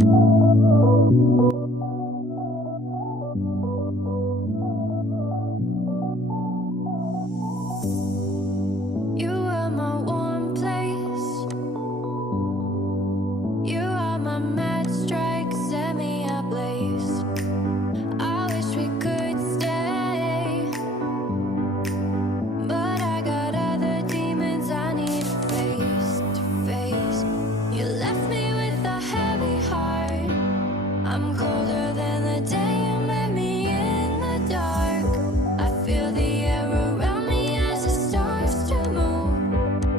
You are my warm place. You are my mad strike, set me ablaze. I wish we could stay, but I got other demons I need face to face. You left me with a heavy heart. I'm colder than the day you met me in the dark. I feel the air around me as it starts to move.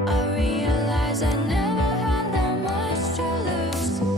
I realize I never had that much to lose,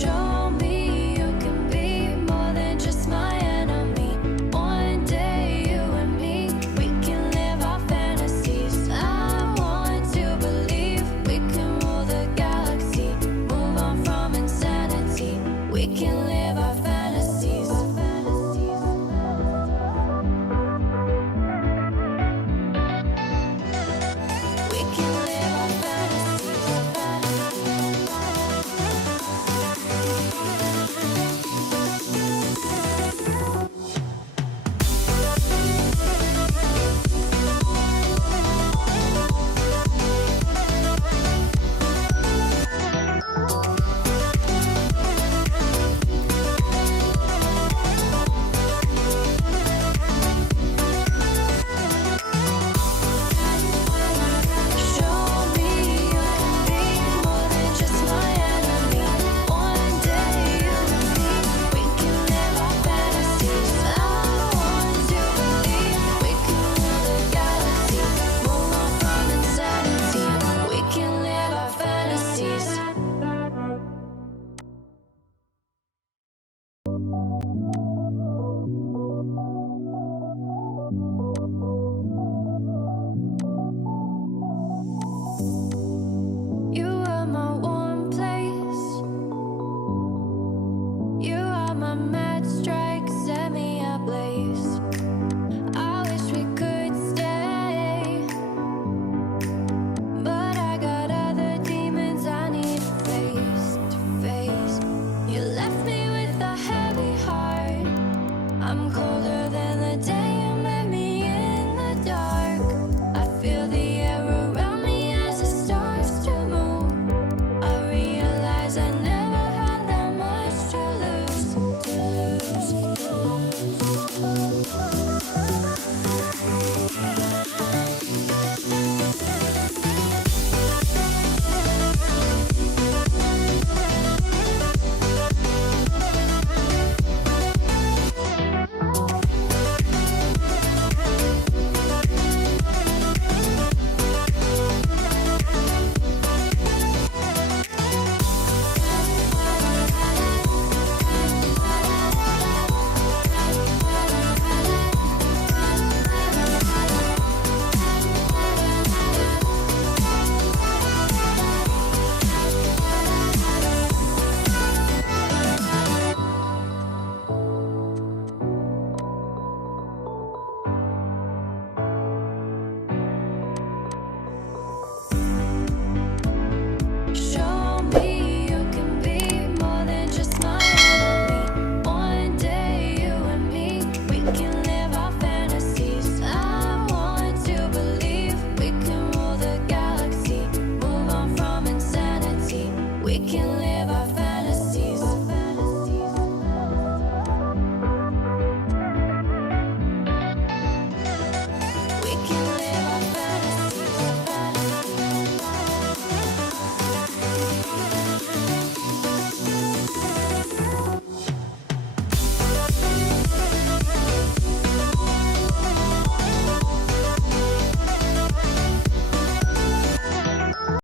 show me you can be more than just my enemy. One day you and me, we can live our fantasies. I want to believe we can rule the galaxy, move on from insanity. We can live our fantasies. We can live our Show me you can be more than just my enemy. One day you and me, we can live our fantasies. I want to believe we can rule the galaxy, move on from insanity. We can live our fantasies.